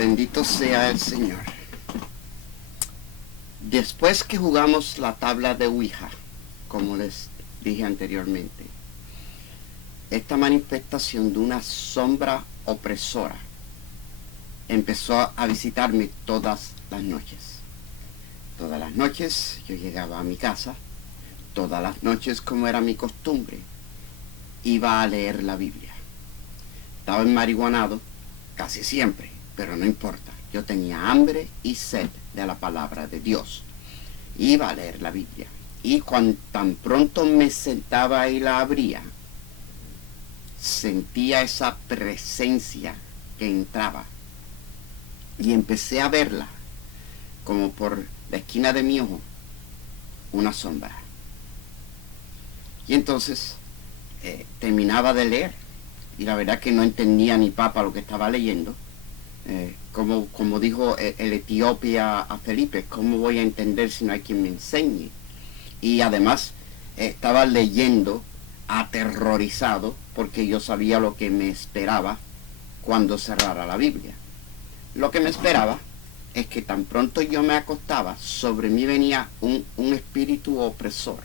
Bendito sea el Señor. Después que jugamos la tabla de Ouija, como les dije anteriormente, esta manifestación de una sombra opresora empezó a visitarme todas las noches. Todas las noches yo llegaba a mi casa, todas las noches, como era mi costumbre, iba a leer la Biblia. Estaba enmarihuanado casi siempre, pero no importa. Yo tenía hambre y sed de la palabra de Dios. Iba a leer la Biblia. Y cuando tan pronto me sentaba y la abría, sentía esa presencia que entraba. Y empecé a verla, como por la esquina de mi ojo, una sombra. Y entonces terminaba de leer. Y la verdad que no entendía ni papa lo que estaba leyendo. Como dijo el etíope a Felipe, ¿cómo voy a entender si no hay quien me enseñe? Y además estaba leyendo aterrorizado porque yo sabía lo que me esperaba cuando cerrara la Biblia. Lo que me esperaba es que tan pronto yo me acostaba, sobre mí venía un espíritu opresor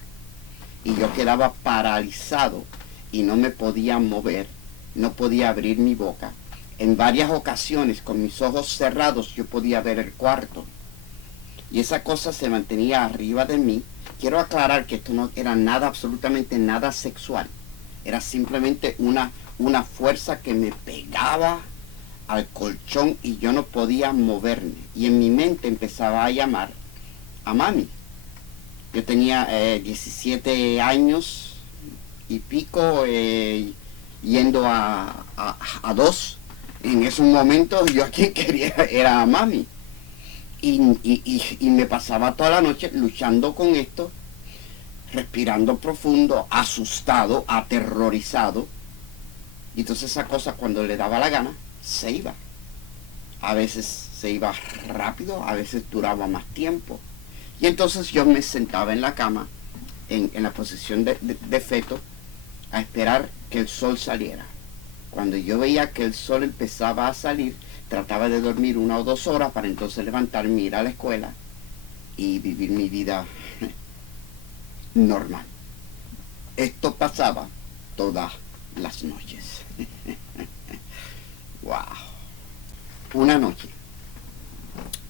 y yo quedaba paralizado y no me podía mover, no podía abrir mi boca. En varias ocasiones, con mis ojos cerrados, yo podía ver el cuarto. Y esa cosa se mantenía arriba de mí. Quiero aclarar que esto no era nada, absolutamente nada sexual. Era simplemente una fuerza que me pegaba al colchón y yo no podía moverme. Y en mi mente empezaba a llamar a mami. Yo tenía 17 años y pico, yendo a 2. En esos momentos yo a quien quería era a mami. Y me pasaba toda la noche luchando con esto, respirando profundo, asustado, aterrorizado. Y entonces esa cosa, cuando le daba la gana, se iba. A veces se iba rápido, a veces duraba más tiempo. Y entonces yo me sentaba en la cama, en la posición de feto, a esperar que el sol saliera. Cuando yo veía que el sol empezaba a salir, trataba de dormir 1 o 2 horas para entonces levantarme, ir a la escuela y vivir mi vida normal. Esto pasaba todas las noches. Wow. Una noche,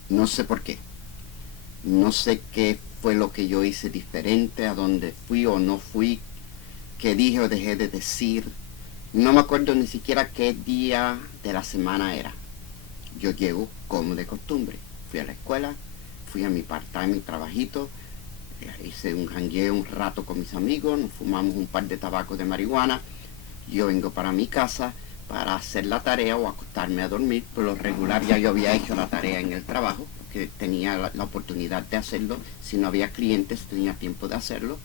no sé por qué, no sé qué fue lo que yo hice diferente, a dónde fui o no fui, qué dije o dejé de decir. No me acuerdo ni siquiera qué día de la semana era. Yo llego como de costumbre. Fui a la escuela, fui a mi part-time, mi trabajito, hice un jangueo un rato con mis amigos, nos fumamos un par de tabacos de marihuana. Yo vengo para mi casa para hacer la tarea o acostarme a dormir. Por lo regular ya yo había hecho la tarea en el trabajo, porque tenía la oportunidad de hacerlo. Si no había clientes, tenía tiempo de hacerlo.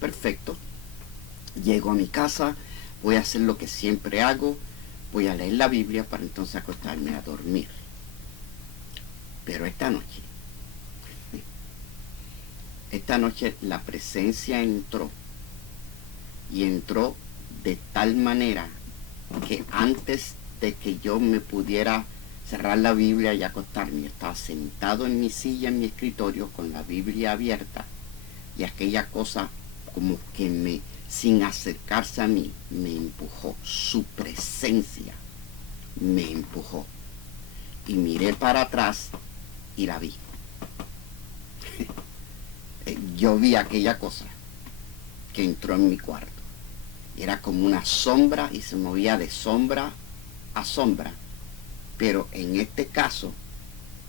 Perfecto. Llego a mi casa, voy a hacer lo que siempre hago, voy a leer la Biblia para entonces acostarme a dormir. Pero esta noche la presencia entró, y entró de tal manera que antes de que yo me pudiera cerrar la Biblia y acostarme, yo estaba sentado en mi silla, en mi escritorio, con la Biblia abierta, y aquella cosa como que sin acercarse a mí, me empujó. Su presencia me empujó. Y miré para atrás y la vi. Yo vi aquella cosa que entró en mi cuarto. Era como una sombra y se movía de sombra a sombra. Pero en este caso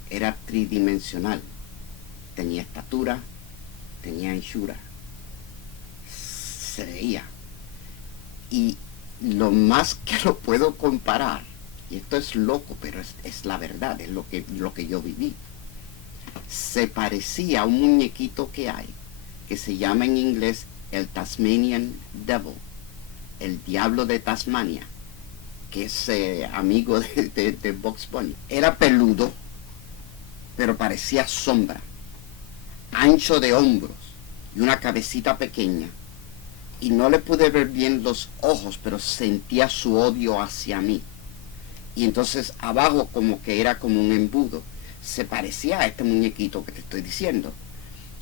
era tridimensional. Tenía estatura, tenía anchura. Se veía. Y lo más que lo puedo comparar, y esto es loco, pero es la verdad, es lo que yo viví. Se parecía a un muñequito que hay, que se llama en inglés el Tasmanian Devil, el diablo de Tasmania, que es amigo de Bugs Bunny. Era peludo, pero parecía sombra, ancho de hombros y una cabecita pequeña. Y no le pude ver bien los ojos, pero sentía su odio hacia mí. Y entonces abajo como que era como un embudo. Se parecía a este muñequito que te estoy diciendo.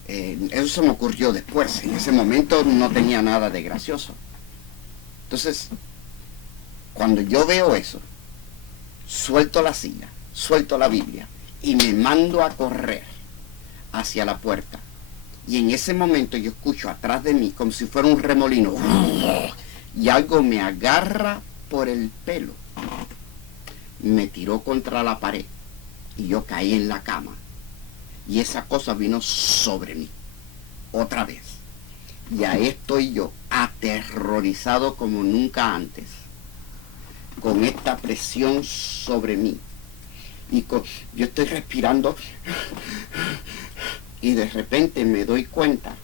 Eso se me ocurrió después. En ese momento no tenía nada de gracioso. Entonces, cuando yo veo eso, suelto la silla, suelto la Biblia y me mando a correr hacia la puerta. Y en ese momento yo escucho atrás de mí como si fuera un remolino. Y algo me agarra por el pelo. Me tiró contra la pared y yo caí en la cama. Y esa cosa vino sobre mí, otra vez. Y ahí estoy yo, aterrorizado como nunca antes, con esta presión sobre mí. Y yo estoy respirando y de repente me doy cuenta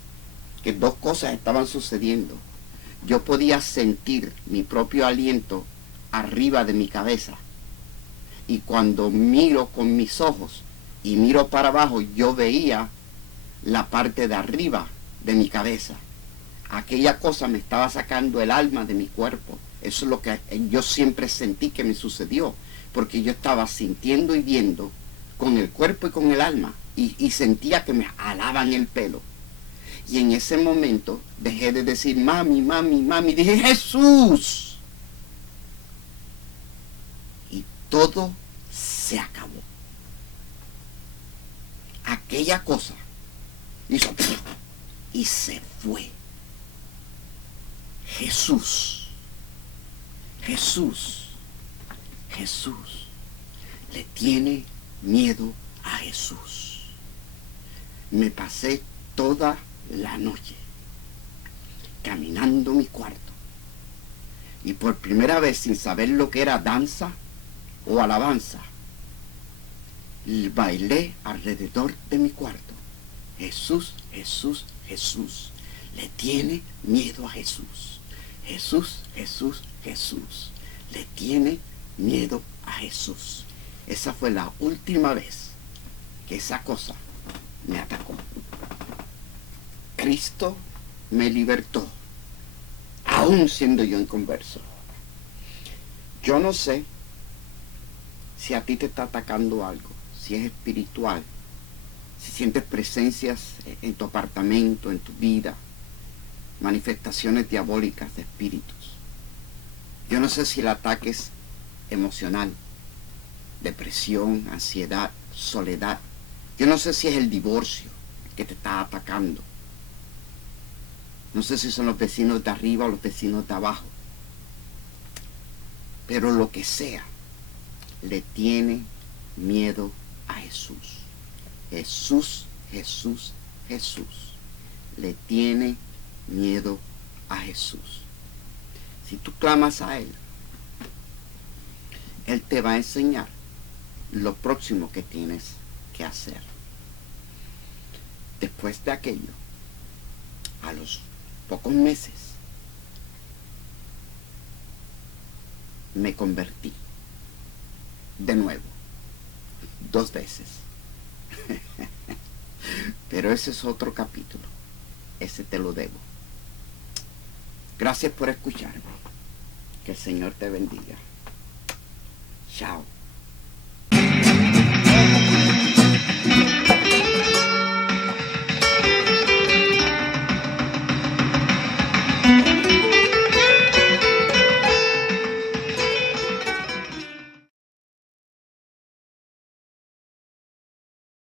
que dos cosas estaban sucediendo. Yo podía sentir mi propio aliento arriba de mi cabeza. Y cuando miro con mis ojos y miro para abajo, yo veía la parte de arriba de mi cabeza. Aquella cosa me estaba sacando el alma de mi cuerpo. Eso es lo que yo siempre sentí que me sucedió, porque yo estaba sintiendo y viendo con el cuerpo y con el alma, y sentía que me alaban el pelo. Y en ese momento dejé de decir mami, mami, mami, dije Jesús. Y todo se acabó. Aquella cosa hizo y se fue. Jesús, Jesús, Jesús le tiene miedo a Jesús. Me pasé toda la noche caminando mi cuarto y por primera vez, sin saber lo que era danza o alabanza, bailé alrededor de mi cuarto. Jesús, Jesús, Jesús le tiene miedo a Jesús. Jesús, Jesús, Jesús le tiene miedo a Jesús. Esa fue la última vez que esa cosa me atacó. Cristo me libertó, aún siendo yo inconverso. Yo no sé si a ti te está atacando algo, si es espiritual, si sientes presencias en tu apartamento, en tu vida, manifestaciones diabólicas de espíritus. Yo no sé si el ataque es emocional, depresión, ansiedad, soledad. Yo no sé si es el divorcio que te está atacando. No sé si son los vecinos de arriba o los vecinos de abajo. Pero lo que sea, le tiene miedo a Jesús. Jesús, Jesús, Jesús. Le tiene miedo a Jesús. Si tú clamas a Él, Él te va a enseñar lo próximo que tienes que hacer. Después de aquello, a los pocos meses, me convertí de nuevo, 2 veces. Pero ese es otro capítulo. Ese te lo debo. Gracias por escucharme. Que el Señor te bendiga. Chao.